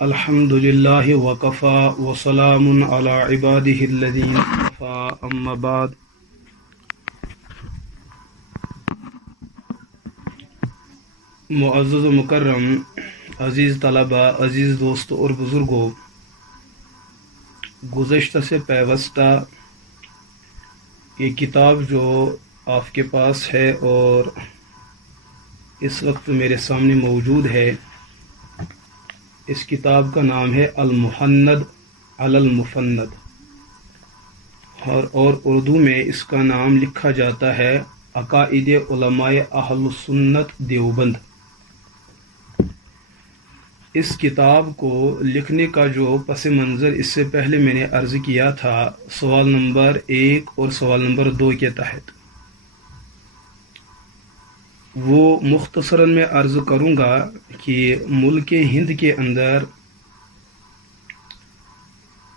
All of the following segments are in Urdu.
الحمد للہ وکفا وسلام علی عبادہ الذین اصطفیٰ اما بعد۔ معزز و مکرم عزیز طلباء، عزیز دوستوں اور بزرگوں، گزشتہ سے پیوستہ یہ کتاب جو آپ کے پاس ہے اور اس وقت میرے سامنے موجود ہے، اس کتاب کا نام ہے المحند علی المفند، اور اردو میں اس کا نام لکھا جاتا ہے عقائد علماء اہل سنت دیوبند۔ اس کتاب کو لکھنے کا جو پس منظر اس سے پہلے میں نے عرض کیا تھا سوال نمبر 1 اور سوال نمبر 2 کے تحت، وہ مختصراً میں عرض کروں گا کہ ملک ہند کے اندر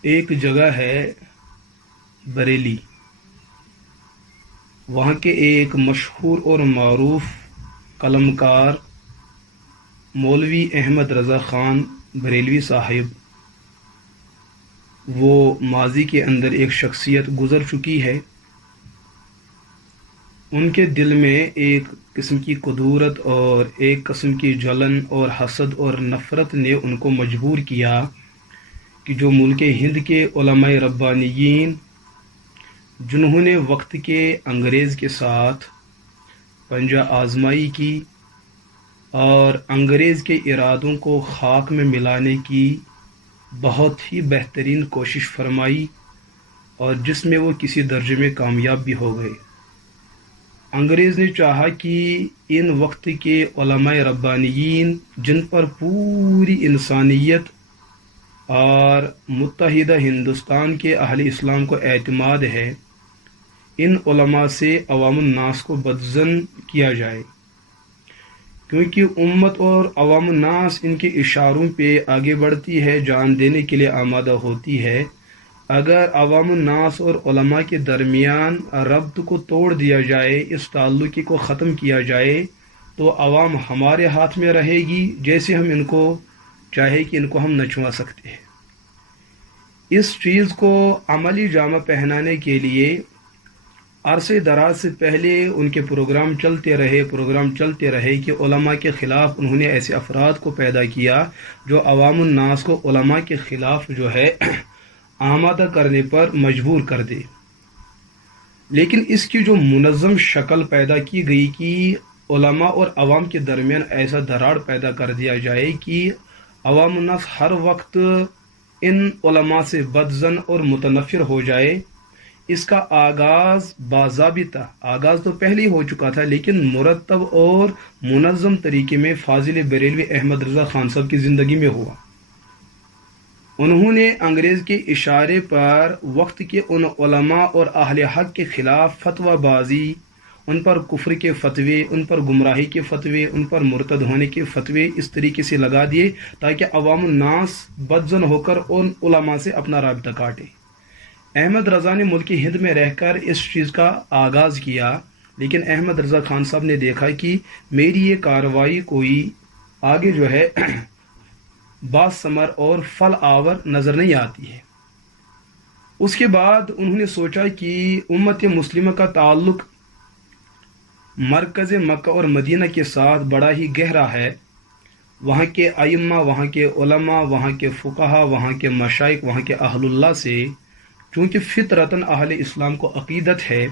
ایک جگہ ہے بریلی، وہاں کے ایک مشہور اور معروف قلمکار مولوی احمد رضا خان بریلوی صاحب، وہ ماضی کے اندر ایک شخصیت گزر چکی ہے۔ ان کے دل میں ایک قسم کی قدورت اور ایک قسم کی جلن اور حسد اور نفرت نے ان کو مجبور کیا کہ جو ملک ہند کے علماء ربانیین، جنہوں نے وقت کے انگریز کے ساتھ پنجہ آزمائی کی اور انگریز کے ارادوں کو خاک میں ملانے کی بہت ہی بہترین کوشش فرمائی، اور جس میں وہ کسی درجے میں کامیاب بھی ہو گئے۔ انگریز نے چاہا کہ ان وقت کے علماء ربانیین، جن پر پوری انسانیت اور متحدہ ہندوستان کے اہل اسلام کو اعتماد ہے، ان علماء سے عوام الناس کو بدظن کیا جائے، کیونکہ امت اور عوام الناس ان کے اشاروں پہ آگے بڑھتی ہے، جان دینے کے لیے آمادہ ہوتی ہے۔ اگر عوام الناس اور علماء کے درمیان ربط کو توڑ دیا جائے، اس تعلق کو ختم کیا جائے، تو عوام ہمارے ہاتھ میں رہے گی، جیسے ہم ان کو چاہے کہ ان کو ہم نچوا سکتے ہیں۔ اس چیز کو عملی جامہ پہنانے کے لیے عرصے دراز سے پہلے ان کے پروگرام چلتے رہے کہ علماء کے خلاف انہوں نے ایسے افراد کو پیدا کیا جو عوام الناس کو علماء کے خلاف جو ہے آمادہ کرنے پر مجبور کر دے۔ لیکن اس کی جو منظم شکل پیدا کی گئی کہ علماء اور عوام کے درمیان ایسا دراڑ پیدا کر دیا جائے کہ عوام الناس ہر وقت ان علماء سے بدظن اور متنفر ہو جائے، اس کا آغاز باضابطہ، آغاز تو پہلے ہی ہو چکا تھا لیکن مرتب اور منظم طریقے میں فاضل بریلوی احمد رضا خان صاحب کی زندگی میں ہوا۔ انہوں نے انگریز کے اشارے پر وقت کے ان علماء اور اہل حق کے خلاف فتویٰ بازی، ان پر کفر کے فتوے، ان پر گمراہی کے فتوے، ان پر مرتد ہونے کے فتوے اس طریقے سے لگا دیے تاکہ عوام الناس بدظن ہو کر ان علماء سے اپنا رابطہ کاٹے۔ احمد رضا نے ملک ہند میں رہ کر اس چیز کا آغاز کیا، لیکن احمد رضا خان صاحب نے دیکھا کہ میری یہ کارروائی کوئی آگے جو ہے باث ثمر اور پھل آور نظر نہیں آتی ہے۔ اس کے بعد انہوں نے سوچا کہ امت مسلمہ کا تعلق مرکز مکہ اور مدینہ کے ساتھ بڑا ہی گہرا ہے۔ وہاں کے ائمہ، وہاں کے علماء، وہاں کے فقہا، وہاں کے مشائخ، وہاں کے اہل اللہ سے چونکہ فطرتاً اہل اسلام کو عقیدت ہے،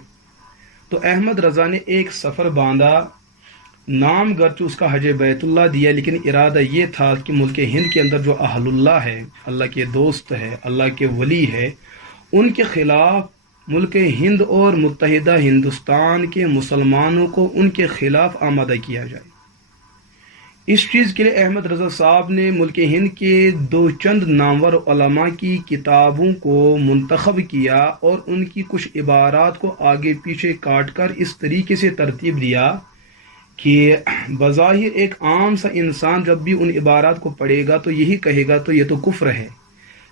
تو احمد رضا نے ایک سفر باندھا، نام گرچہ اس کا حج بیت اللہ دیا، لیکن ارادہ یہ تھا کہ ملک ہند کے اندر جو اہل اللہ ہے، اللہ کے دوست ہے، اللہ کے ولی ہے، ان کے خلاف ملک ہند اور متحدہ ہندوستان کے مسلمانوں کو ان کے خلاف آمادہ کیا جائے۔ اس چیز کے لیے احمد رضا صاحب نے ملک ہند کے 2 چند نامور علماء کی کتابوں کو منتخب کیا اور ان کی کچھ عبارات کو آگے پیچھے کاٹ کر اس طریقے سے ترتیب دیا کہ بظاہر ایک عام سا انسان جب بھی ان عبارات کو پڑھے گا تو یہی کہے گا تو یہ تو کفر ہے،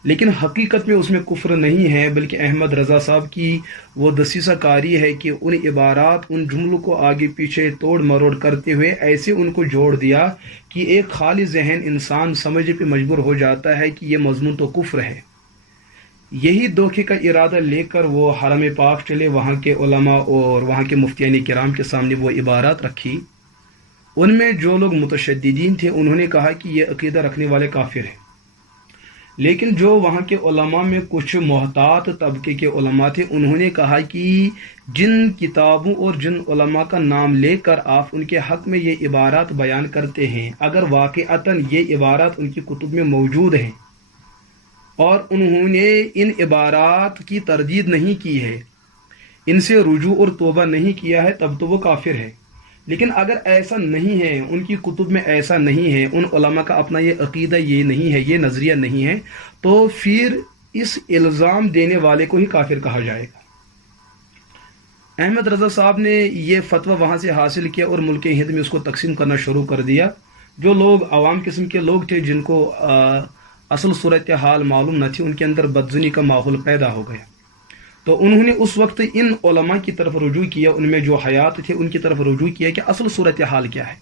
لیکن حقیقت میں اس میں کفر نہیں ہے، بلکہ احمد رضا صاحب کی وہ دسیسہ کاری ہے کہ ان عبارات، ان جملوں کو آگے پیچھے توڑ مروڑ کرتے ہوئے ایسے ان کو جوڑ دیا کہ ایک خالی ذہن انسان سمجھنے پہ مجبور ہو جاتا ہے کہ یہ مضمون تو کفر ہے۔ یہی دھوکے کا ارادہ لے کر وہ حرم پاک چلے، وہاں کے علماء اور وہاں کے مفتیان کرام کے سامنے وہ عبارات رکھی۔ ان میں جو لوگ متشددین تھے انہوں نے کہا کہ یہ عقیدہ رکھنے والے کافر ہیں، لیکن جو وہاں کے علماء میں کچھ محتاط طبقے کے علماء تھے انہوں نے کہا کہ جن کتابوں اور جن علماء کا نام لے کر آپ ان کے حق میں یہ عبارات بیان کرتے ہیں، اگر واقعتاً یہ عبارات ان کی کتب میں موجود ہیں اور انہوں نے ان عبارات کی تردید نہیں کی ہے، ان سے رجوع اور توبہ نہیں کیا ہے، تب تو وہ کافر ہے۔ لیکن اگر ایسا نہیں ہے، ان کی کتب میں ایسا نہیں ہے، ان علماء کا اپنا یہ عقیدہ یہ نہیں ہے، یہ نظریہ نہیں ہے، تو پھر اس الزام دینے والے کو ہی کافر کہا جائے گا۔ احمد رضا صاحب نے یہ فتویٰ وہاں سے حاصل کیا اور ملک ہند میں اس کو تقسیم کرنا شروع کر دیا۔ جو لوگ عوام قسم کے لوگ تھے جن کو اصل صورتحال معلوم نہ تھی، ان کے اندر بدزنی کا ماحول پیدا ہو گیا، تو انہوں نے اس وقت ان علماء کی طرف رجوع کیا، ان میں جو حیات تھے ان کی طرف رجوع کیا کہ اصل صورتحال کیا ہے۔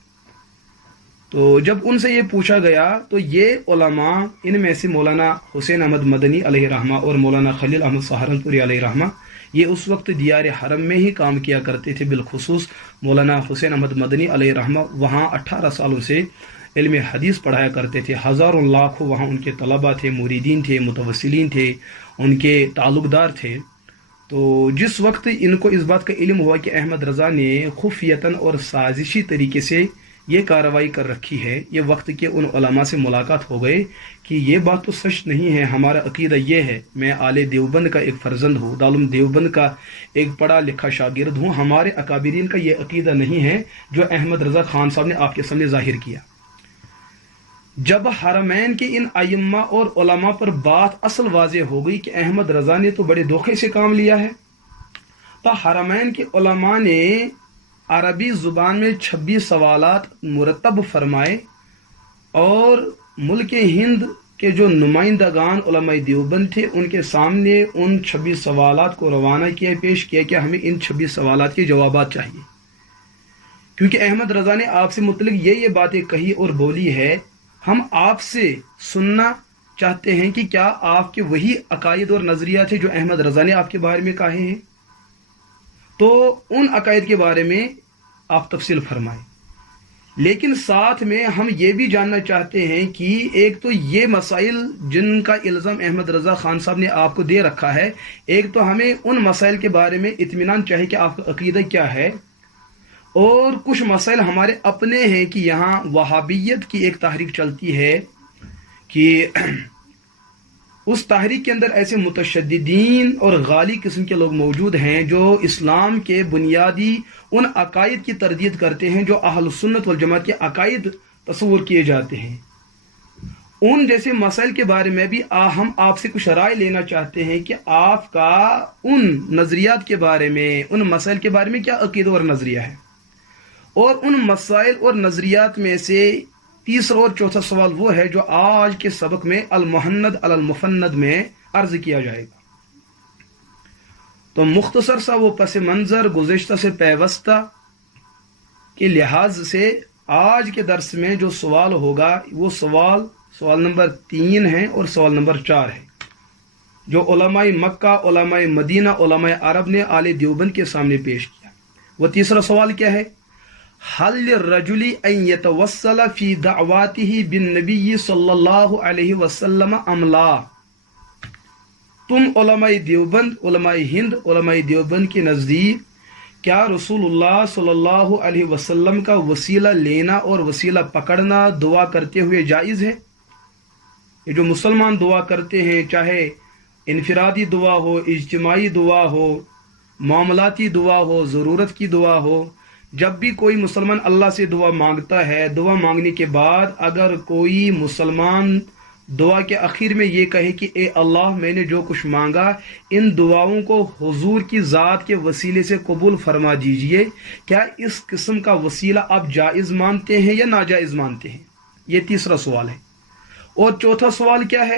تو جب ان سے یہ پوچھا گیا تو یہ علماء، ان میں سے مولانا حسین احمد مدنی علیہ رحمہ اور مولانا خلیل احمد سہارنپوری علیہ رحمہ، یہ اس وقت دیار حرم میں ہی کام کیا کرتے تھے۔ بالخصوص مولانا حسین احمد مدنی علیہ رحمہ وہاں 18 سالوں سے علم حدیث پڑھایا کرتے تھے، ہزاروں لاکھوں وہاں ان کے طلباء تھے، مریدین تھے، متوسلین تھے، ان کے تعلق دار تھے۔ تو جس وقت ان کو اس بات کا علم ہوا کہ احمد رضا نے خفیتاً اور سازشی طریقے سے یہ کارروائی کر رکھی ہے، یہ وقت کے ان علماء سے ملاقات ہو گئے کہ یہ بات تو سچ نہیں ہے، ہمارا عقیدہ یہ ہے، میں آل دیوبند کا ایک فرزند ہوں، دارالعلوم دیوبند کا ایک پڑھا لکھا شاگرد ہوں، ہمارے اکابرین کا یہ عقیدہ نہیں ہے جو احمد رضا خان صاحب نے آپ کے سامنے ظاہر کیا۔ جب حرمین کے ان ائمہ اور علماء پر بات اصل واضح ہو گئی کہ احمد رضا نے تو بڑے دھوکے سے کام لیا ہے، تو حرمین کے علماء نے عربی زبان میں 26 سوالات مرتب فرمائے اور ملک ہند کے جو نمائندگان علماء دیوبند تھے ان کے سامنے ان 26 سوالات کو روانہ کیا، پیش کیا کہ ہمیں ان 26 سوالات کے جوابات چاہیے، کیونکہ احمد رضا نے آپ سے متعلق یہ باتیں کہی اور بولی ہے، ہم آپ سے سننا چاہتے ہیں کہ کیا آپ کے وہی عقائد اور نظریات ہیں جو احمد رضا نے آپ کے بارے میں کہے ہیں، تو ان عقائد کے بارے میں آپ تفصیل فرمائیں۔ لیکن ساتھ میں ہم یہ بھی جاننا چاہتے ہیں کہ ایک تو یہ مسائل جن کا الزام احمد رضا خان صاحب نے آپ کو دے رکھا ہے، ایک تو ہمیں ان مسائل کے بارے میں اطمینان چاہیے کہ آپ کا عقیدہ کیا ہے، اور کچھ مسائل ہمارے اپنے ہیں کہ یہاں وہابیت کی ایک تحریک چلتی ہے کہ اس تحریک کے اندر ایسے متشددین اور غالی قسم کے لوگ موجود ہیں جو اسلام کے بنیادی ان عقائد کی تردید کرتے ہیں جو اہل سنت والجماعت کے عقائد تصور کیے جاتے ہیں۔ ان جیسے مسائل کے بارے میں بھی ہم آپ سے کچھ رائے لینا چاہتے ہیں کہ آپ کا ان نظریات کے بارے میں، ان مسائل کے بارے میں کیا عقیدہ اور نظریہ ہے، اور ان مسائل اور نظریات میں سے تیسرا اور چوتھا سوال وہ ہے جو آج کے سبق میں المحند علی المفند میں عرض کیا جائے گا۔ تو مختصر سا وہ پس منظر گزشتہ سے پیوستہ کے لحاظ سے آج کے درس میں جو سوال ہوگا وہ سوال نمبر 3 ہے اور سوال نمبر 4 ہے، جو علماء مکہ، علماء مدینہ، علماء عرب نے آل دیوبند کے سامنے پیش کیا۔ وہ تیسرا سوال کیا ہے؟ حل للرجل ان يتوسل في دعواته بالنبي صلی اللہ علیہ وسلم ام لا؟ تم علماء دیوبند، علماء ہند، علماء دیوبند کے نزدیک کیا رسول اللہ صلی اللہ علیہ وسلم کا وسیلہ لینا اور وسیلہ پکڑنا دعا کرتے ہوئے جائز ہے؟ یہ جو مسلمان دعا کرتے ہیں، چاہے انفرادی دعا ہو، اجتماعی دعا ہو، معاملاتی دعا ہو، ضرورت کی دعا ہو، جب بھی کوئی مسلمان اللہ سے دعا مانگتا ہے، دعا مانگنے کے بعد اگر کوئی مسلمان دعا کے آخر میں یہ کہے کہ اے اللہ، میں نے جو کچھ مانگا ان دعاؤں کو حضور کی ذات کے وسیلے سے قبول فرما دیجئے، کیا اس قسم کا وسیلہ آپ جائز مانتے ہیں یا ناجائز مانتے ہیں؟ یہ تیسرا سوال ہے۔ اور چوتھا سوال کیا ہے؟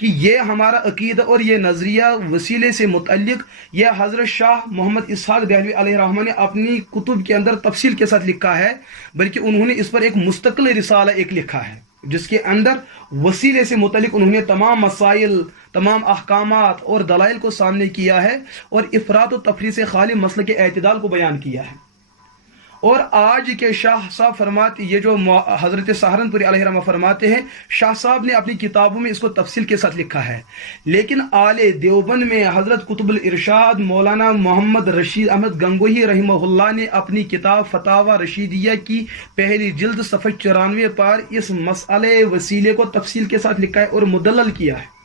کہ یہ ہمارا عقیدہ اور یہ نظریہ وسیلے سے متعلق یہ حضرت شاہ محمد اسحاق دہلوی علیہ الرحمہ نے اپنی کتب کے اندر تفصیل کے ساتھ لکھا ہے، بلکہ انہوں نے اس پر ایک مستقل رسالہ ایک لکھا ہے جس کے اندر وسیلے سے متعلق انہوں نے تمام مسائل، تمام احکامات اور دلائل کو سامنے کیا ہے اور افراط و تفریط سے خالی مسلک اعتدال کو بیان کیا ہے۔ اور آج کے شاہ صاحب فرماتے، یہ جو حضرت سہارنپوری علیہ الرحمہ فرماتے ہیں، شاہ صاحب نے اپنی کتابوں میں اس کو تفصیل کے ساتھ لکھا ہے، لیکن آل دیوبند میں حضرت قطب الارشاد مولانا محمد رشید احمد گنگوہی رحمہ اللہ نے اپنی کتاب فتاوی رشیدیہ کی پہلی جلد صفحہ 94 پر اس مسئلے وسیلے کو تفصیل کے ساتھ لکھا ہے اور مدلل کیا ہے۔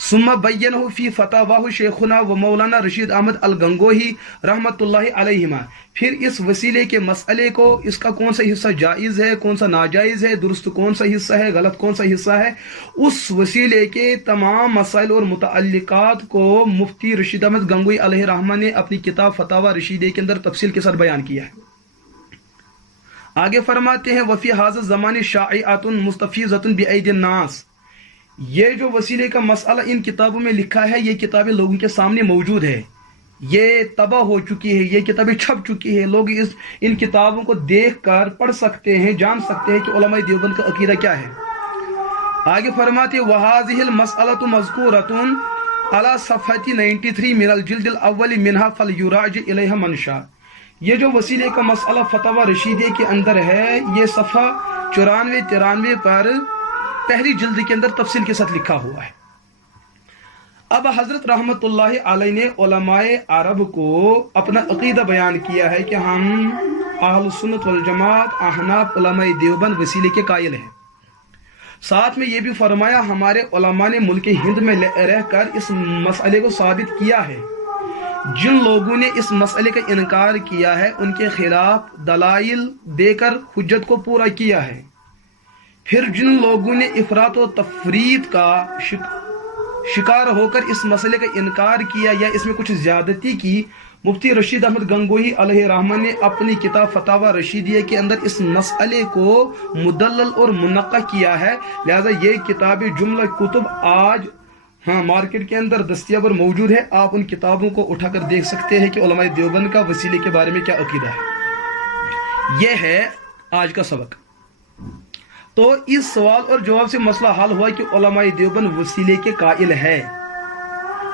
ثم بینہ فی فتاواہ شیخنا و مولانا رشید احمد الگنگوہی رحمۃ اللہ علیہما، پھر اس وسیلے کے مسئلے کو، اس کا کون سا حصہ جائز ہے، کون سا ناجائز ہے، درست کون سا حصہ ہے، غلط کون سا حصہ ہے، اس وسیلے کے تمام مسائل اور متعلقات کو مفتی رشید احمد گنگوہی علیہ الرحمہ نے اپنی کتاب فتاوی رشیدیہ کے اندر تفصیل کے ساتھ بیان کیا ہے۔ آگے فرماتے ہیں وفی حاضر زمان شائعات مستفیضۃ بأیدی الناس، یہ جو وسیلے کا مسئلہ ان کتابوں میں لکھا ہے، یہ کتابیں لوگوں کے سامنے موجود ہے، یہ طبع ہو چکی ہے، یہ کتابیں چھپ چکی ہے، لوگ ان کتابوں کو دیکھ کر پڑھ سکتے ہیں، جان سکتے ہیں کہ علماء دیوبند کا عقیدہ کیا ہے۔ آگے فرماتے وَهَذِهِ الْمَسْأَلَةُ مَذْكُورَةٌ عَلَى صفحة 93 من الجلد الاول منها فَلْيُرَاجِعْ إِلَيْهَا مَنْ شَاءَ، یہ جو وسیلے کا مسئلہ فتاوی رشیدیہ کے اندر ہے، یہ صفحہ 94 پر پہلی جلد کے اندر تفصیل کے ساتھ لکھا ہوا ہے۔ اب حضرت رحمت اللہ علیہ نے علماء عرب کو اپنا عقیدہ بیان کیا ہے کہ ہم اہل سنت والجماعت احناف علماء دیوبند وسیلے کے قائل ہیں۔ ساتھ میں یہ بھی فرمایا ہمارے علماء نے ملک ہند میں رہ کر اس مسئلے کو ثابت کیا ہے، جن لوگوں نے اس مسئلے کا انکار کیا ہے ان کے خلاف دلائل دے کر حجت کو پورا کیا ہے۔ پھر جن لوگوں نے افراط و تفریط کا شکار ہو کر اس مسئلے کا انکار کیا یا اس میں کچھ زیادتی کی، مفتی رشید احمد گنگوہی علیہ الرحمہ نے اپنی کتاب فتاوی رشیدیہ کے اندر اس مسئلے کو مدلل اور منقح کیا ہے۔ لہذا یہ کتاب جملہ کتب آج مارکیٹ کے اندر دستیاب اور موجود ہے، آپ ان کتابوں کو اٹھا کر دیکھ سکتے ہیں کہ علماء دیوبند کا وسیلے کے بارے میں کیا عقیدہ ہے۔ یہ ہے آج کا سبق۔ تو اس سوال اور جواب سے مسئلہ حل ہوا کہ علماء دیوبند وسیلے کے قائل ہے،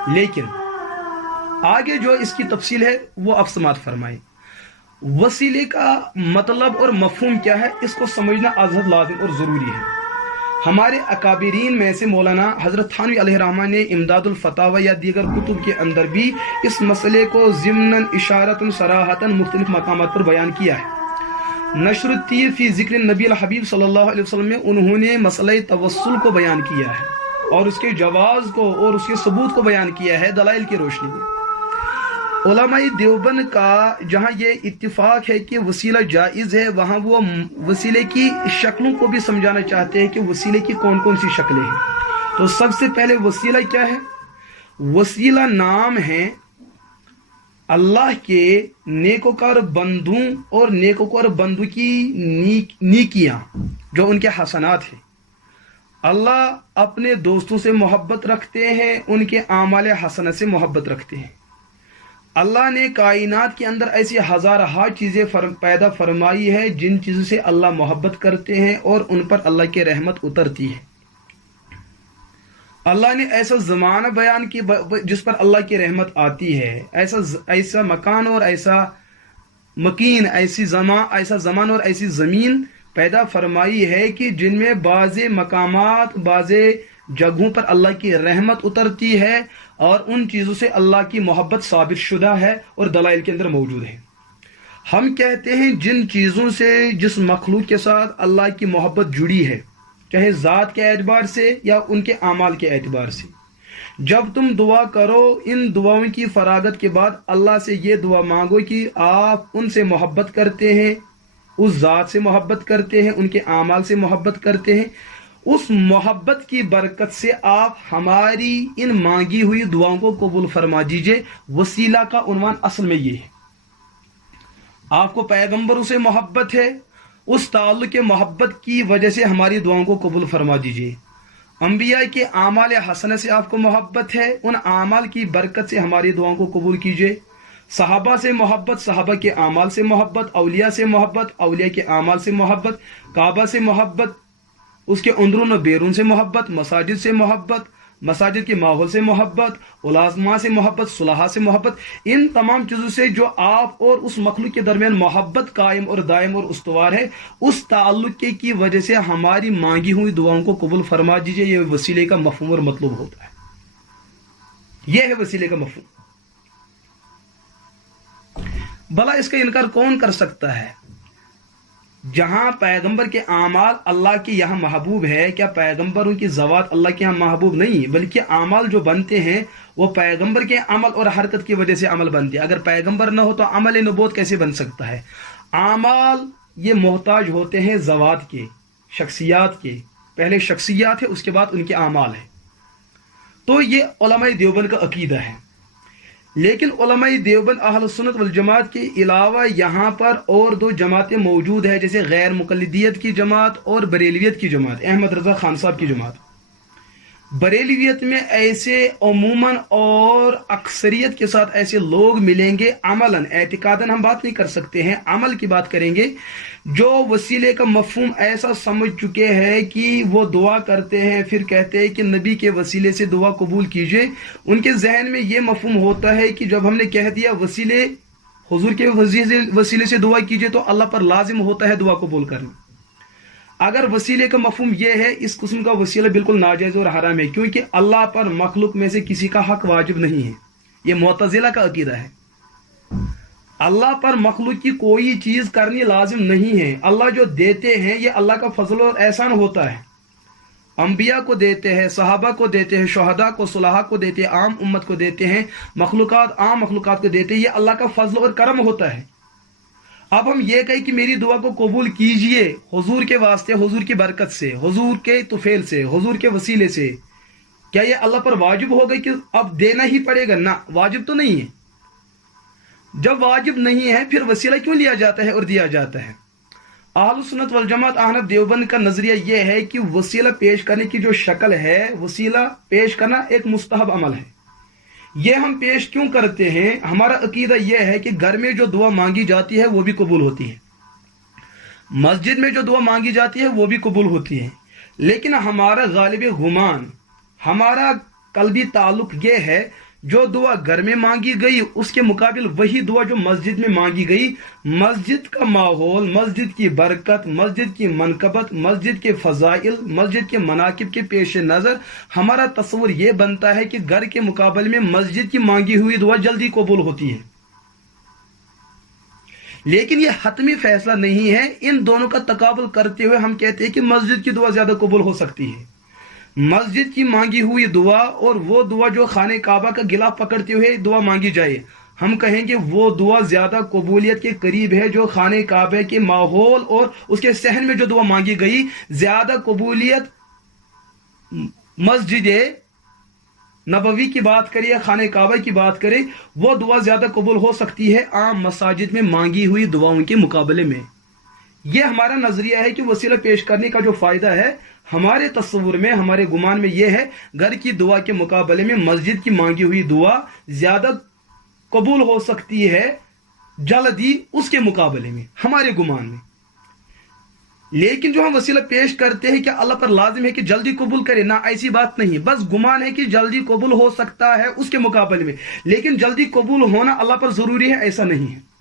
لیکن آگے جو اس کی تفصیل ہے وہ اب سماعت فرمائیں۔ وسیلے کا مطلب اور مفہوم کیا ہے، اس کو سمجھنا ازحد لازم اور ضروری ہے۔ ہمارے اکابرین میں سے مولانا حضرت تھانوی علیہ الرحمہ نے امداد الفتاوی یا دیگر کتب کے اندر بھی اس مسئلے کو ضمناً اشارتاً صراحتاً مختلف مقامات پر بیان کیا ہے۔ نشر التیر فی ذکر نبی الحبیب صلی اللہ علیہ وسلم میں انہوں نے مسئلہ توسل کو بیان کیا ہے اور اس کے جواز کو اور اس کے ثبوت کو بیان کیا ہے دلائل کی روشنی میں۔ علماء دیوبند کا جہاں یہ اتفاق ہے کہ وسیلہ جائز ہے، وہاں وہ وسیلے کی شکلوں کو بھی سمجھانا چاہتے ہیں کہ وسیلے کی کون کون سی شکلیں ہیں۔ تو سب سے پہلے وسیلہ کیا ہے؟ وسیلہ نام ہے اللہ کے نیکوکار بندوں اور نیکوکار بندوں کی نیکیاں جو ان کے حسنات ہیں۔ اللہ اپنے دوستوں سے محبت رکھتے ہیں، ان کے اعمال حسنہ سے محبت رکھتے ہیں۔ اللہ نے کائنات کے اندر ایسی ہزارہا چیزیں پیدا فرمائی ہے جن چیزوں سے اللہ محبت کرتے ہیں اور ان پر اللہ کی رحمت اترتی ہے۔ اللہ نے ایسا زمانہ بیان کی جس پر اللہ کی رحمت آتی ہے، ایسا مکان اور ایسا مکین، ایسا زمان اور ایسی زمین پیدا فرمائی ہے کہ جن میں بعض مقامات، بعض جگہوں پر اللہ کی رحمت اترتی ہے اور ان چیزوں سے اللہ کی محبت ثابت شدہ ہے اور دلائل کے اندر موجود ہے۔ ہم کہتے ہیں جن چیزوں سے، جس مخلوق کے ساتھ اللہ کی محبت جڑی ہے، چاہے ذات کے اعتبار سے یا ان کے اعمال کے اعتبار سے، جب تم دعا کرو ان دعاؤں کی فراغت کے بعد اللہ سے یہ دعا مانگو کہ آپ ان سے محبت کرتے ہیں، اس ذات سے محبت کرتے ہیں، ان کے اعمال سے محبت کرتے ہیں، اس محبت کی برکت سے آپ ہماری ان مانگی ہوئی دعاؤں کو قبول فرما دیجئے۔ وسیلہ کا عنوان اصل میں یہ ہے۔ آپ کو پیغمبروں سے محبت ہے، اس تعلق محبت کی وجہ سے ہماری دعاؤں کو قبول فرما دیجئے۔ انبیاء کے اعمال حسنہ سے آپ کو محبت ہے، ان اعمال کی برکت سے ہماری دعاؤں کو قبول کیجیے۔ صحابہ سے محبت، صحابہ کے اعمال سے محبت، اولیاء سے محبت، اولیاء کے اعمال سے محبت، کعبہ سے محبت، اس کے اندرون و بیرون سے محبت، مساجد سے محبت، مساجد کے ماحول سے محبت، علماء سے محبت، صلحاء سے محبت، ان تمام چیزوں سے جو آپ اور اس مخلوق کے درمیان محبت قائم اور دائم اور استوار ہے، اس تعلق کی وجہ سے ہماری مانگی ہوئی دعاؤں کو قبول فرما دیجیے۔ یہ وسیلے کا مفہوم اور مطلوب ہوتا ہے، یہ ہے وسیلے کا مفہوم۔ بھلا اس کا انکار کون کر سکتا ہے؟ جہاں پیغمبر کے اعمال اللہ کے یہاں محبوب ہے، کیا پیغمبروں کی ذوات اللہ کے یہاں محبوب نہیں؟ بلکہ اعمال جو بنتے ہیں وہ پیغمبر کے عمل اور حرکت کی وجہ سے عمل بنتے ہیں۔ اگر پیغمبر نہ ہو تو عمل نبوت کیسے بن سکتا ہے؟ اعمال یہ محتاج ہوتے ہیں ذوات کے، شخصیات کے۔ پہلے شخصیات ہے، اس کے بعد ان کے اعمال ہے۔ تو یہ علماء دیوبند کا عقیدہ ہے۔ لیکن علماء دیوبند اہل سنت والجماعت کے علاوہ یہاں پر اور دو جماعتیں موجود ہیں، جیسے غیر مقلدیت کی جماعت اور بریلویت کی جماعت، احمد رضا خان صاحب کی جماعت۔ بریلویت میں ایسے عموماً اور اکثریت کے ساتھ ایسے لوگ ملیں گے، عملاً اعتقاداً ہم بات نہیں کر سکتے ہیں، عمل کی بات کریں گے، جو وسیلے کا مفہوم ایسا سمجھ چکے ہیں کہ وہ دعا کرتے ہیں پھر کہتے ہیں کہ نبی کے وسیلے سے دعا قبول کیجئے۔ ان کے ذہن میں یہ مفہوم ہوتا ہے کہ جب ہم نے کہہ دیا وسیلے، حضور کے وسیلے سے دعا کیجئے، تو اللہ پر لازم ہوتا ہے دعا قبول کرنا۔ اگر وسیلے کا مفہوم یہ ہے، اس قسم کا وسیلہ بالکل ناجائز اور حرام ہے، کیونکہ اللہ پر مخلوق میں سے کسی کا حق واجب نہیں ہے۔ یہ معتزلہ کا عقیدہ ہے۔ اللہ پر مخلوق کی کوئی چیز کرنی لازم نہیں ہے۔ اللہ جو دیتے ہیں یہ اللہ کا فضل اور احسان ہوتا ہے۔ انبیاء کو دیتے ہیں، صحابہ کو دیتے ہیں، شہداء کو، صلحاء کو دیتے ہیں، عام امت کو دیتے ہیں، مخلوقات، عام مخلوقات کو دیتے ہیں۔ یہ اللہ کا فضل اور کرم ہوتا ہے۔ اب ہم یہ کہیں کہ میری دعا کو قبول کیجئے حضور کے واسطے، حضور کی برکت سے، حضور کے طفیل سے، حضور کے وسیلے سے، کیا یہ اللہ پر واجب ہو گئی کہ اب دینا ہی پڑے گا؟ نہ، واجب تو نہیں ہے۔ جب واجب نہیں ہے پھر وسیلہ کیوں لیا جاتا ہے اور دیا جاتا ہے؟ اہل سنت والجماعت احنف دیوبند کا نظریہ یہ ہے کہ وسیلہ پیش کرنے کی جو شکل ہے، وسیلہ پیش کرنا ایک مستحب عمل ہے۔ یہ ہم پیش کیوں کرتے ہیں؟ ہمارا عقیدہ یہ ہے کہ گھر میں جو دعا مانگی جاتی ہے وہ بھی قبول ہوتی ہے، مسجد میں جو دعا مانگی جاتی ہے وہ بھی قبول ہوتی ہے، لیکن ہمارا غالب گمان، ہمارا قلبی تعلق یہ ہے جو دعا گھر میں مانگی گئی اس کے مقابل وہی دعا جو مسجد میں مانگی گئی، مسجد کا ماحول، مسجد کی برکت، مسجد کی منقبت، مسجد کے فضائل، مسجد کے مناقب کے پیش نظر ہمارا تصور یہ بنتا ہے کہ گھر کے مقابلے میں مسجد کی مانگی ہوئی دعا جلدی قبول ہوتی ہے۔ لیکن یہ حتمی فیصلہ نہیں ہے۔ ان دونوں کا تقابل کرتے ہوئے ہم کہتے ہیں کہ مسجد کی دعا زیادہ قبول ہو سکتی ہے۔ مسجد کی مانگی ہوئی دعا اور وہ دعا جو خانہ کعبہ کا غلاف پکڑتے ہوئے دعا مانگی جائے، ہم کہیں گے وہ دعا زیادہ قبولیت کے قریب ہے جو خانہ کعبہ کے ماحول اور اس کے صحن میں جو دعا مانگی گئی۔ زیادہ قبولیت مسجد نبوی کی بات کریں یا خانہ کعبہ کی بات کریں، وہ دعا زیادہ قبول ہو سکتی ہے عام مساجد میں مانگی ہوئی دعاؤں کے مقابلے میں۔ یہ ہمارا نظریہ ہے کہ وسیلہ پیش کرنے کا جو فائدہ ہے ہمارے تصور میں، ہمارے گمان میں یہ ہے، گھر کی دعا کے مقابلے میں مسجد کی مانگی ہوئی دعا زیادہ قبول ہو سکتی ہے جلدی اس کے مقابلے میں، ہمارے گمان میں۔ لیکن جو ہم وسیلہ پیش کرتے ہیں کہ اللہ پر لازم ہے کہ جلدی قبول کرے، نہ، ایسی بات نہیں۔ بس گمان ہے کہ جلدی قبول ہو سکتا ہے اس کے مقابلے میں، لیکن جلدی قبول ہونا اللہ پر ضروری ہے، ایسا نہیں ہے۔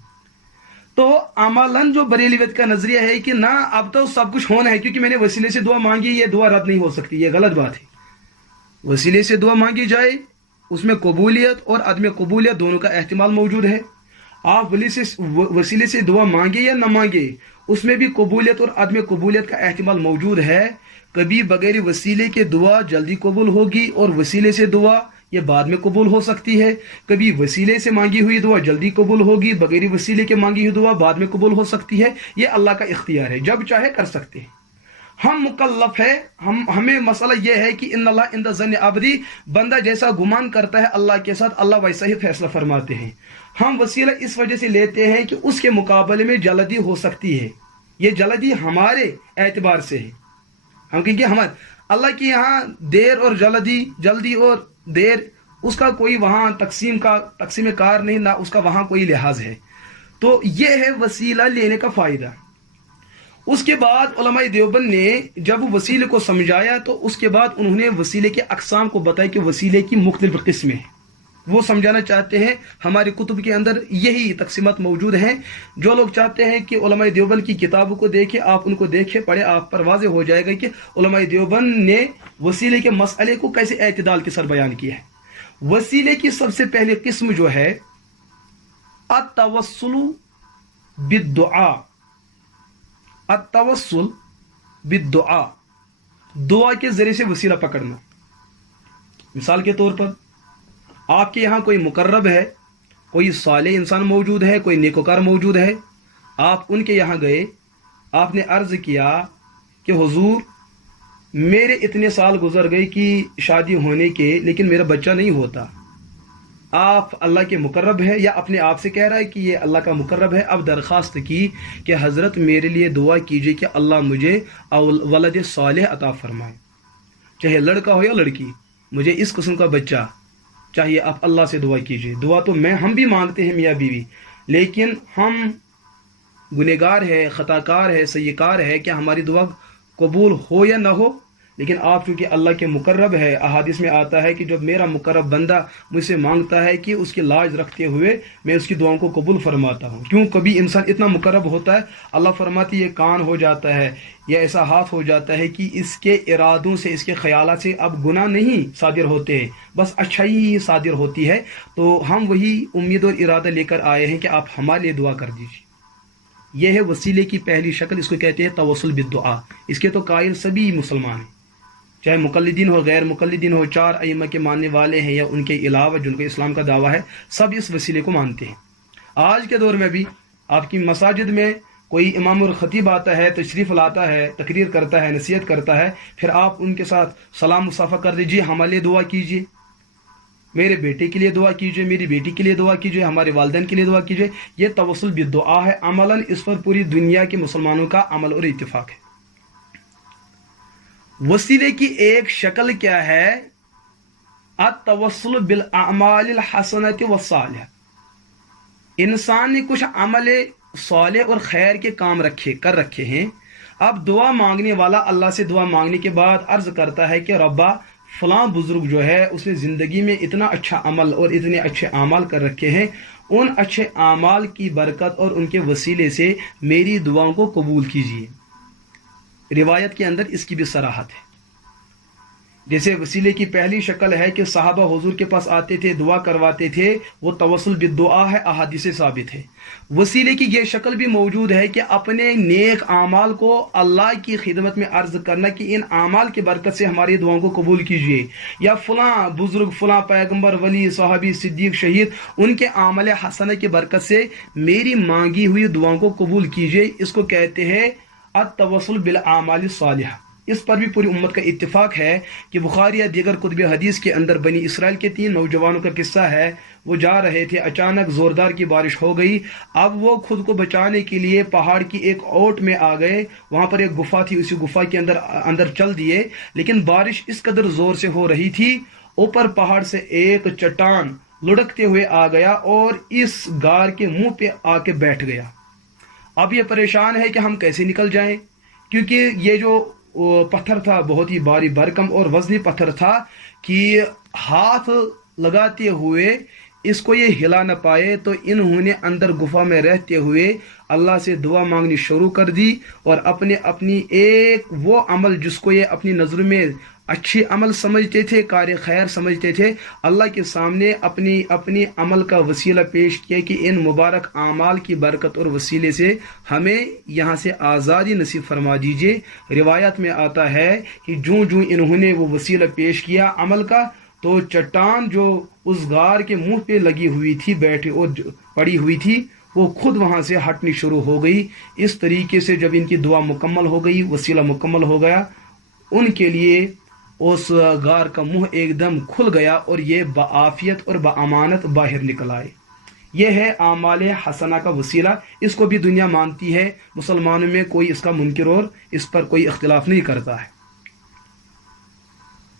تو عملاً جو بریلویت کا نظریہ ہے کہ نہ، اب تو سب کچھ ہونا ہے کیونکہ میں نے وسیلے سے دعا مانگی، یہ دعا رد نہیں ہو سکتی، یہ غلط بات ہے۔ وسیلے سے دعا مانگی جائے اس میں قبولیت اور عدم قبولیت دونوں کا احتمال موجود ہے۔ آپ وسیلے سے دعا مانگے یا نہ مانگے، اس میں بھی قبولیت اور عدم قبولیت کا احتمال موجود ہے۔ کبھی بغیر وسیلے کے دعا جلدی قبول ہوگی اور وسیلے سے دعا یہ بعد میں قبول ہو سکتی ہے۔ کبھی وسیلے سے مانگی ہوئی دعا جلدی قبول ہوگی، بغیر وسیلے کے مانگی ہوئی دعا بعد میں قبول ہو سکتی ہے۔ یہ اللہ کا اختیار ہے، جب چاہے کر سکتے ہیں۔ ہم مکلف ہے، ہمیں مسئلہ یہ ہے کہ ان اللہ عند ظن عبدی، بندہ جیسا گمان کرتا ہے اللہ کے ساتھ اللہ ویسا ہی فیصلہ فرماتے ہیں۔ ہم وسیلہ اس وجہ سے لیتے ہیں کہ اس کے مقابلے میں جلدی ہو سکتی ہے۔ یہ جلدی ہمارے اعتبار سے ہے، ہم کہیں گے اللہ کے یہاں دیر اور جلدی اور دیر اس کا کوئی وہاں تقسیم کار نہیں، نہ اس کا وہاں کوئی لحاظ ہے۔ تو یہ ہے وسیلہ لینے کا فائدہ۔ اس کے بعد علماء دیوبند نے جب وسیلے کو سمجھایا تو اس کے بعد انہوں نے وسیلے کے اقسام کو بتایا کہ وسیلے کی مختلف قسمیں ہیں، وہ سمجھانا چاہتے ہیں۔ ہمارے کتب کے اندر یہی تقسیمات موجود ہیں۔ جو لوگ چاہتے ہیں کہ علماء دیوبند کی کتابوں کو دیکھیں، آپ ان کو دیکھیں پڑھیں، آپ پر واضح ہو جائے گا کہ علماء دیوبند نے وسیلے کے مسئلے کو کیسے اعتدال کے ساتھ بیان کیا ہے۔ وسیلے کی سب سے پہلی قسم جو ہے التوسل بالدعاء، التوسل بالدعاء، دعا کے ذریعے سے وسیلہ پکڑنا۔ مثال کے طور پر آپ کے یہاں کوئی مقرب ہے، کوئی صالح انسان موجود ہے، کوئی نیکوکار موجود ہے، آپ ان کے یہاں گئے، آپ نے عرض کیا کہ حضور میرے اتنے سال گزر گئے کہ شادی ہونے کے، لیکن میرا بچہ نہیں ہوتا۔ آپ اللہ کے مقرب ہے یا اپنے آپ سے کہہ رہا ہے کہ یہ اللہ کا مقرب ہے، اب درخواست کی کہ حضرت میرے لیے دعا کیجئے کہ اللہ مجھے ولد صالح عطا فرمائے، چاہے لڑکا ہو یا لڑکی، مجھے اس قسم کا بچہ چاہیے۔ آپ اللہ سے دعا کیجئے۔ دعا تو ہم بھی مانگتے ہیں میاں بیوی، لیکن ہم گنہگار ہے، خطا کار ہے، سیئکار ہے کہ ہماری دعا قبول ہو یا نہ ہو، لیکن آپ چونکہ اللہ کے مقرب ہے، احادیث میں آتا ہے کہ جب میرا مقرب بندہ مجھ سے مانگتا ہے کہ اس کی لاج رکھتے ہوئے میں اس کی دعاؤں کو قبول فرماتا ہوں۔ کیوں؟ کبھی انسان اتنا مقرب ہوتا ہے، اللہ فرماتی یہ کان ہو جاتا ہے یا ایسا ہاتھ ہو جاتا ہے کہ اس کے ارادوں سے، اس کے خیالات سے اب گناہ نہیں صادر ہوتے ہیں، بس اچھائی ہی صادر ہوتی ہے۔ تو ہم وہی امید اور ارادہ لے کر آئے ہیں کہ آپ ہمارے لیے دعا کر دیجیے۔ یہ ہے وسیلے کی پہلی شکل، اس کو کہتے ہیں توسل بالدعاء۔ اس کے تو قائل سبھی مسلمان ہیں، چاہے مقلدین ہو، غیر مقلدین ہو، چار ائمہ کے ماننے والے ہیں یا ان کے علاوہ جن کو اسلام کا دعویٰ ہے، سب اس وسیلے کو مانتے ہیں۔ آج کے دور میں بھی آپ کی مساجد میں کوئی امام اور خطیب آتا ہے، تشریف لاتا ہے، تقریر کرتا ہے، نصیحت کرتا ہے، پھر آپ ان کے ساتھ سلام مصافحہ کر دیجیے، ہمارے لیے دعا کیجیے، میرے بیٹے کے لیے دعا کیجیے، میری بیٹی کے لیے دعا کیجیے، ہمارے والدین کے لیے دعا کیجیے۔ یہ توسل بالدعاء ہے۔ عملاً اس پر پوری دنیا کے مسلمانوں کا عمل اور اتفاق ہے۔ وسیلے کی ایک شکل کیا ہے؟ التوسل بالاعمال الحسنۃ والصالحہ۔ انسان نے کچھ عمل صالح اور خیر کے کام کر رکھے ہیں، اب دعا مانگنے والا اللہ سے دعا مانگنے کے بعد عرض کرتا ہے کہ ربا فلاں بزرگ جو ہے اس نے زندگی میں اتنا اچھا عمل اور اتنے اچھے اعمال کر رکھے ہیں، ان اچھے اعمال کی برکت اور ان کے وسیلے سے میری دعاؤں کو قبول کیجیے۔ روایت کے اندر اس کی بھی صراحت ہے۔ جیسے وسیلے کی پہلی شکل ہے کہ صحابہ حضور کے پاس آتے تھے، دعا کرواتے تھے، وہ توسل بالدعاء ہے، احادیث سے ثابت ہے۔ وسیلے کی یہ شکل بھی موجود ہے کہ اپنے نیک اعمال کو اللہ کی خدمت میں عرض کرنا کہ ان اعمال کی برکت سے ہماری دعاؤں کو قبول کیجیے، یا فلاں بزرگ، فلاں پیغمبر، ولی، صحابی، صدیق، شہید، ان کے اعمال حسنہ کی برکت سے میری مانگی ہوئی دعاؤں کو قبول کیجیے۔ اس کو کہتے ہیں التوسل بالاعمال الصالحہ۔ اس پر بھی پوری امت کا اتفاق ہے کہ بخاری یا دیگر کتب حدیث کے اندر بنی اسرائیل کے 3 نوجوانوں کا قصہ ہے۔ وہ جا رہے تھے، اچانک زوردار کی بارش ہو گئی، اب وہ خود کو بچانے کے لیے پہاڑ کی ایک اوٹ میں آ گئے، وہاں پر ایک گفا تھی، اسی گفا کے اندر چل دیے، لیکن بارش اس قدر زور سے ہو رہی تھی، اوپر پہاڑ سے ایک چٹان لڑکتے ہوئے آ گیا اور اس غار کے منہ پہ آ کے بیٹھ گیا۔ اب یہ پریشان ہے کہ ہم کیسے نکل جائیں، کیونکہ یہ جو پتھر تھا بہت ہی بھاری بھرکم اور وزنی پتھر تھا کہ ہاتھ لگاتے ہوئے اس کو یہ ہلا نہ پائے، تو انہوں نے اندر گفا میں رہتے ہوئے اللہ سے دعا مانگنی شروع کر دی، اور اپنی ایک وہ عمل جس کو یہ اپنی نظر میں اچھی عمل سمجھتے تھے، کار خیر سمجھتے تھے، اللہ کے سامنے اپنی عمل کا وسیلہ پیش کیا کہ ان مبارک اعمال کی برکت اور وسیلے سے ہمیں یہاں سے آزادی نصیب فرما دیجیے۔ روایت میں آتا ہے کہ جوں انہوں نے وہ وسیلہ پیش کیا عمل کا، تو چٹان جو اس غار کے منہ پہ لگی ہوئی تھی، بیٹھی اور پڑی ہوئی تھی، وہ خود وہاں سے ہٹنی شروع ہو گئی۔ اس طریقے سے جب ان کی دعا مکمل ہو گئی، وسیلہ مکمل ہو گیا، ان کے لیے اس غار کا منہ ایک دم کھل گیا اور یہ بعافیت اور بامانت باہر نکل آئے۔ یہ ہے اعمال حسنہ کا وسیلہ۔ اس کو بھی دنیا مانتی ہے، مسلمانوں میں کوئی اس کا منکر اور اس پر کوئی اختلاف نہیں کرتا ہے۔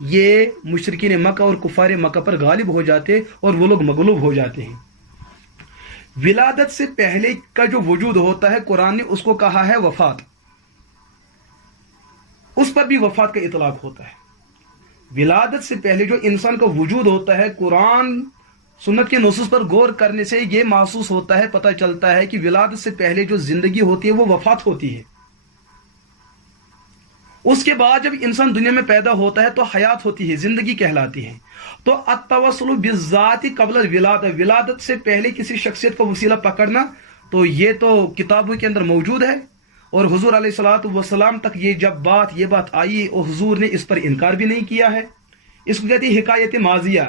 یہ مشرکین مکہ اور کفار مکہ پر غالب ہو جاتے اور وہ لوگ مغلوب ہو جاتے ہیں۔ ولادت سے پہلے کا جو وجود ہوتا ہے قرآن نے اس کو کہا ہے وفات، اس پر بھی وفات کا اطلاق ہوتا ہے۔ ولادت سے پہلے جو انسان کا وجود ہوتا ہے، قرآن سنت کے نصوص پر غور کرنے سے یہ محسوس ہوتا ہے، پتہ چلتا ہے کہ ولادت سے پہلے جو زندگی ہوتی ہے وہ وفات ہوتی ہے۔ اس کے بعد جب انسان دنیا میں پیدا ہوتا ہے تو حیات ہوتی ہے، زندگی کہلاتی ہے۔ تو التوسل بالذات قبل الولادہ، ولادت سے پہلے کسی شخصیت کا وسیلہ پکڑنا، تو یہ تو کتابوں کے اندر موجود ہے، اور حضور علیہ الصلوۃ والسلام تک یہ بات آئی اور حضور نے اس پر انکار بھی نہیں کیا ہے۔ اس کو کہتے ہیں حکایت ماضیہ،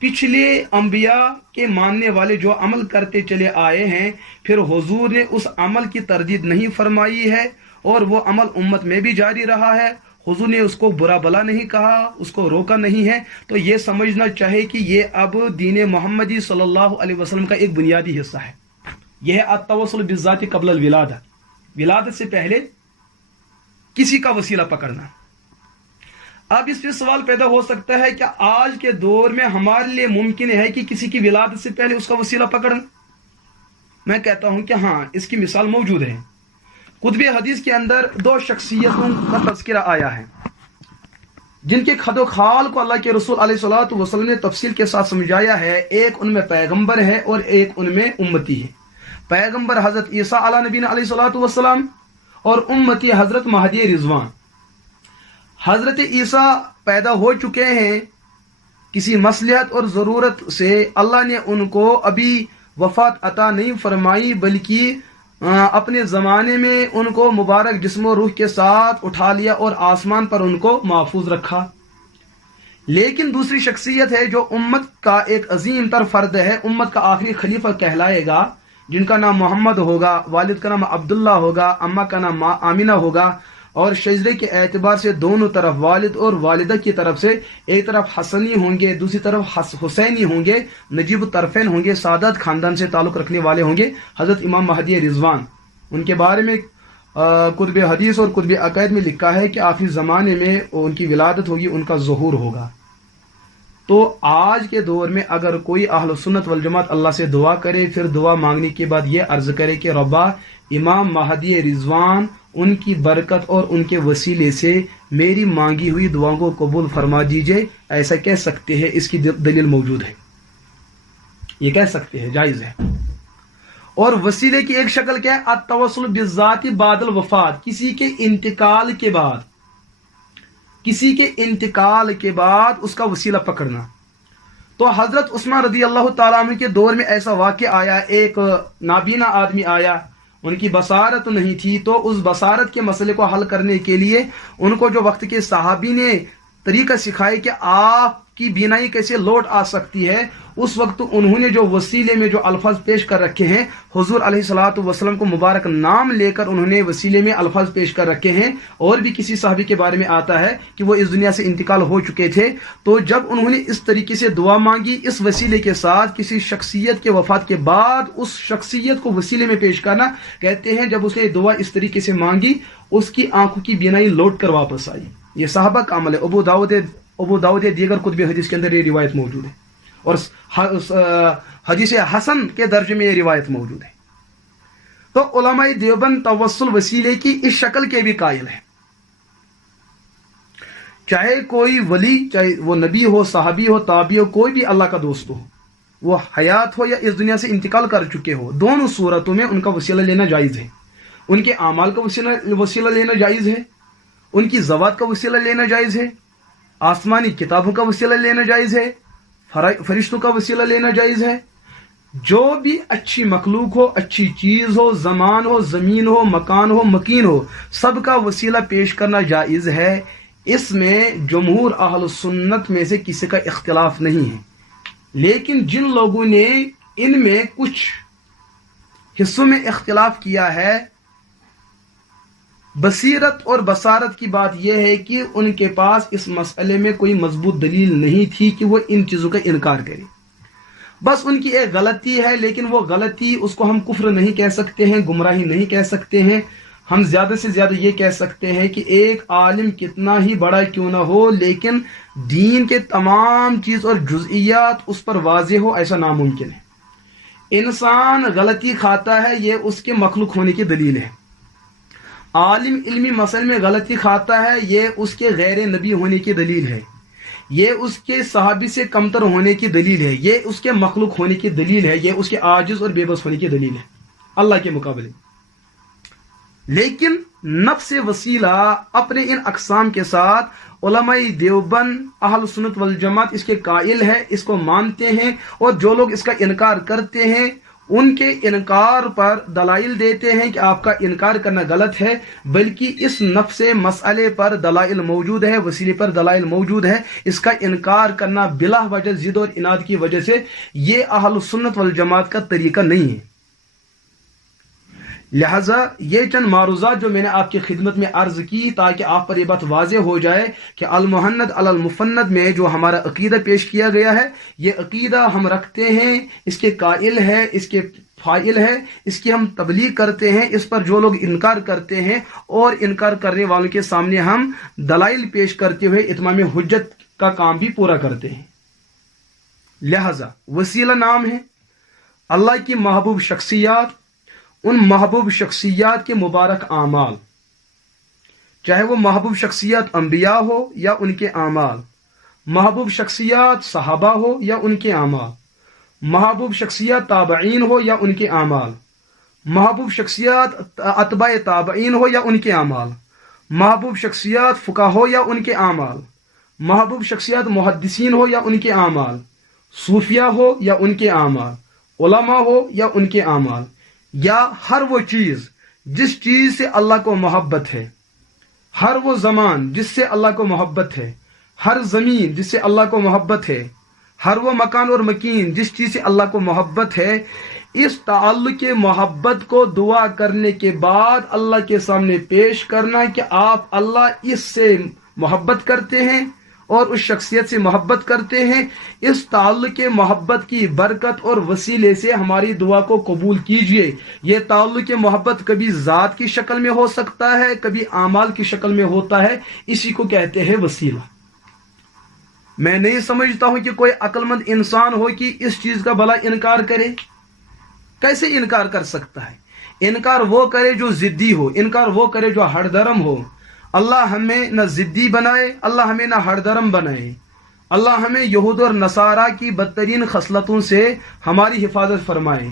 پچھلے انبیاء کے ماننے والے جو عمل کرتے چلے آئے ہیں، پھر حضور نے اس عمل کی تردید نہیں فرمائی ہے، اور وہ عمل امت میں بھی جاری رہا ہے۔ حضور نے اس کو برا بلا نہیں کہا، اس کو روکا نہیں ہے۔ تو یہ سمجھنا چاہے کہ یہ اب دین محمدی صلی اللہ علیہ وسلم کا ایک بنیادی حصہ ہے۔ یہ ہے التوسل بالذات قبل الولادہ، ولادت سے پہلے کسی کا وسیلہ پکڑنا۔ اب اس پہ سوال پیدا ہو سکتا ہے، کیا آج کے دور میں ہمارے لیے ممکن ہے کہ کسی کی ولادت سے پہلے اس کا وسیلہ پکڑنا؟ میں کہتا ہوں کہ ہاں، اس کی مثال موجود ہے۔ کتب حدیث کے اندر دو شخصیتوں کا تذکرہ آیا ہے جن کے خد و خال کو اللہ کے رسول علیہ الصلوۃ والسلام نے تفصیل کے ساتھ سمجھایا ہے۔ ایک ان میں پیغمبر ہے اور ایک ان میں امتی ہے۔ پیغمبر حضرت عیسیٰ علیہ نبی علیہ الصلوۃ والسلام، اور امتی حضرت مہدی رضوان۔ حضرت عیسیٰ پیدا ہو چکے ہیں، کسی مصلحت اور ضرورت سے اللہ نے ان کو ابھی وفات عطا نہیں فرمائی، بلکہ اپنے زمانے میں ان کو مبارک جسم و روح کے ساتھ اٹھا لیا اور آسمان پر ان کو محفوظ رکھا۔ لیکن دوسری شخصیت ہے جو امت کا ایک عظیم تر فرد ہے، امت کا آخری خلیفہ کہلائے گا، جن کا نام محمد ہوگا، والد کا نام عبداللہ ہوگا، اماں کا نام آمینہ ہوگا، اور شجرے کے اعتبار سے دونوں طرف والد اور والدہ کی طرف سے ایک طرف حسنی ہوں گے، دوسری طرف حسینی ہوں گے، نجیب الطرفین ہوں گے، سعادت خاندان سے تعلق رکھنے والے ہوں گے، حضرت امام مہدی رضوان۔ ان کے بارے میں کتب حدیث اور کتب عقائد میں لکھا ہے کہ آخری زمانے میں ان کی ولادت ہوگی، ان کا ظہور ہوگا۔ تو آج کے دور میں اگر کوئی اہل سنت والجماعت اللہ سے دعا کرے، پھر دعا مانگنے کے بعد یہ عرض کرے کہ ربا امام مہدی رضوان، ان کی برکت اور ان کے وسیلے سے میری مانگی ہوئی دعاؤں کو قبول فرما دیجئے، ایسا کہہ سکتے ہیں، اس کی دلیل موجود ہے، یہ کہہ سکتے ہیں، جائز ہے۔ اور وسیلے کی ایک شکل کیا ہے؟ التوسل بالذات بعد الوفات، کسی کے انتقال کے بعد اس کا وسیلہ پکڑنا۔ تو حضرت عثمان رضی اللہ تعالیٰ عنہ کے دور میں ایسا واقعہ آیا، ایک نابینا آدمی آیا، ان کی بصارت نہیں تھی، تو اس بصارت کے مسئلے کو حل کرنے کے لیے ان کو جو وقت کے صحابی نے طریقہ سکھایا کہ آپ کی بینائی کیسے لوٹ آ سکتی ہے، اس وقت انہوں نے جو وسیلے میں جو الفاظ پیش کر رکھے ہیں، حضور علیہ الصلوۃ والسلام کو مبارک نام لے کر انہوں نے وسیلے میں الفاظ پیش کر رکھے ہیں۔ اور بھی کسی صحابی کے بارے میں آتا ہے کہ وہ اس دنیا سے انتقال ہو چکے تھے، تو جب انہوں نے اس طریقے سے دعا مانگی اس وسیلے کے ساتھ، کسی شخصیت کے وفات کے بعد اس شخصیت کو وسیلے میں پیش کرنا، کہتے ہیں جب اس نے دعا اس طریقے سے مانگی، اس کی آنکھوں کی بینائی لوٹ کر واپس آئی۔ یہ صحابہ کا عمل ہے۔ ابو داؤد دیگر کتب حدیث کے اندر یہ روایت موجود ہے، اور حدیث حسن کے درجے میں یہ روایت موجود ہے۔ تو علماء دیوبند توسل وسیلے کی اس شکل کے بھی قائل ہیں۔ چاہے کوئی ولی، چاہے وہ نبی ہو، صحابی ہو، تابعی ہو، کوئی بھی اللہ کا دوست ہو، وہ حیات ہو یا اس دنیا سے انتقال کر چکے ہو، دونوں صورتوں میں ان کا وسیلہ لینا جائز ہے۔ ان کے اعمال کا وسیلہ لینا جائز ہے، ان کی ذوات کا وسیلہ لینا جائز ہے، آسمانی کتابوں کا وسیلہ لینا جائز ہے، فرشتوں کا وسیلہ لینا جائز ہے۔ جو بھی اچھی مخلوق ہو، اچھی چیز ہو، زمان ہو، زمین ہو، مکان ہو، مکین ہو، سب کا وسیلہ پیش کرنا جائز ہے۔ اس میں جمہور اہل سنت میں سے کسی کا اختلاف نہیں ہے، لیکن جن لوگوں نے ان میں کچھ حصوں میں اختلاف کیا ہے، بصیرت اور بصارت کی بات یہ ہے کہ ان کے پاس اس مسئلے میں کوئی مضبوط دلیل نہیں تھی کہ وہ ان چیزوں کا انکار کرے۔ بس ان کی ایک غلطی ہے، لیکن وہ غلطی اس کو ہم کفر نہیں کہہ سکتے ہیں، گمراہی نہیں کہہ سکتے ہیں، ہم زیادہ سے زیادہ یہ کہہ سکتے ہیں کہ ایک عالم کتنا ہی بڑا کیوں نہ ہو لیکن دین کے تمام چیز اور جزئیات اس پر واضح ہو، ایسا ناممکن ہے۔ انسان غلطی کھاتا ہے، یہ اس کے مخلوق ہونے کی دلیل ہے۔ عالم علمی مسئلے میں غلطی کھاتا ہے، یہ اس کے غیر نبی ہونے کی دلیل ہے، یہ اس کے صحابی سے کمتر ہونے کی دلیل ہے، یہ اس کے مخلوق ہونے کی دلیل ہے، یہ اس کے عاجز اور بے بس ہونے کی دلیل ہے اللہ کے مقابلے۔ لیکن نفس وسیلہ اپنے ان اقسام کے ساتھ علماء دیوبند اہل سنت والجماعت اس کے قائل ہے، اس کو مانتے ہیں، اور جو لوگ اس کا انکار کرتے ہیں ان کے انکار پر دلائل دیتے ہیں کہ آپ کا انکار کرنا غلط ہے، بلکہ اس نفس مسئلے پر دلائل موجود ہے، وسیلے پر دلائل موجود ہے، اس کا انکار کرنا بلا وجہ ضد اور عناد کی وجہ سے یہ اہل سنت والجماعت کا طریقہ نہیں ہے۔ لہذا یہ چند معروضات جو میں نے آپ کی خدمت میں عرض کی تاکہ آپ پر یہ بات واضح ہو جائے کہ المحند علی المفند میں جو ہمارا عقیدہ پیش کیا گیا ہے، یہ عقیدہ ہم رکھتے ہیں، اس کے قائل ہے، اس کے فائل ہے، اس کی ہم تبلیغ کرتے ہیں، اس پر جو لوگ انکار کرتے ہیں اور انکار کرنے والوں کے سامنے ہم دلائل پیش کرتے ہوئے اتمام حجت کا کام بھی پورا کرتے ہیں۔ لہذا وسیلہ نام ہے اللہ کی محبوب شخصیات، ان محبوب شخصیات کے مبارک اعمال، چاہے وہ محبوب شخصیات انبیاء ہو یا ان کے اعمال، محبوب شخصیات صحابہ ہو یا ان کے اعمال، محبوب شخصیات تابعین ہو یا ان کے اعمال، محبوب شخصیات اتباع تابعین ہو یا ان کے اعمال، محبوب شخصیات فقہ ہو یا ان کے اعمال، محبوب شخصیات محدثین ہو یا ان کے اعمال، صوفیہ ہو یا ان کے اعمال، علماء ہو یا ان کے اعمال، یا ہر وہ چیز جس چیز سے اللہ کو محبت ہے، ہر وہ زمان جس سے اللہ کو محبت ہے، ہر زمین جس سے اللہ کو محبت ہے، ہر وہ مکان اور مکین جس چیز سے اللہ کو محبت ہے، اس تعلق محبت کو دعا کرنے کے بعد اللہ کے سامنے پیش کرنا کہ آپ اللہ اس سے محبت کرتے ہیں اور اس شخصیت سے محبت کرتے ہیں، اس تعلق محبت کی برکت اور وسیلے سے ہماری دعا کو قبول کیجئے۔ یہ تعلق محبت کبھی ذات کی شکل میں ہو سکتا ہے، کبھی اعمال کی شکل میں ہوتا ہے، اسی کو کہتے ہیں وسیلہ۔ میں نہیں سمجھتا ہوں کہ کوئی عقل مند انسان ہو کہ اس چیز کا بھلا انکار کرے۔ کیسے انکار کر سکتا ہے؟ انکار وہ کرے جو ضدی ہو، انکار وہ کرے جو ہر درم ہو۔ اللہ ہمیں نہ ضدی بنائے، اللہ ہمیں نہ ہر درم بنائے، اللہ ہمیں یہود اور نصارہ کی بدترین خصلتوں سے ہماری حفاظت فرمائے،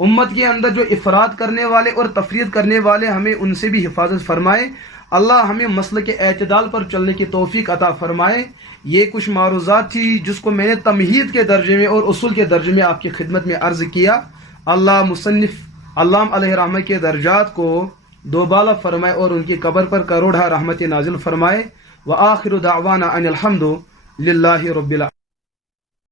امت کے اندر جو افراد کرنے والے اور تفرید کرنے والے ہمیں ان سے بھی حفاظت فرمائے، اللہ ہمیں مسلک اعتدال پر چلنے کی توفیق عطا فرمائے۔ یہ کچھ معروضات تھی جس کو میں نے تمہید کے درجے میں اور اصول کے درجے میں آپ کی خدمت میں عرض کیا۔ اللہ مصنف علام علیہ رحمہ کے درجات کو دوبالا فرمائے اور ان کی قبر پر کروڑہ رحمت نازل فرمائے۔ وآخر دعوانا ان الحمد للہ رب العالمین۔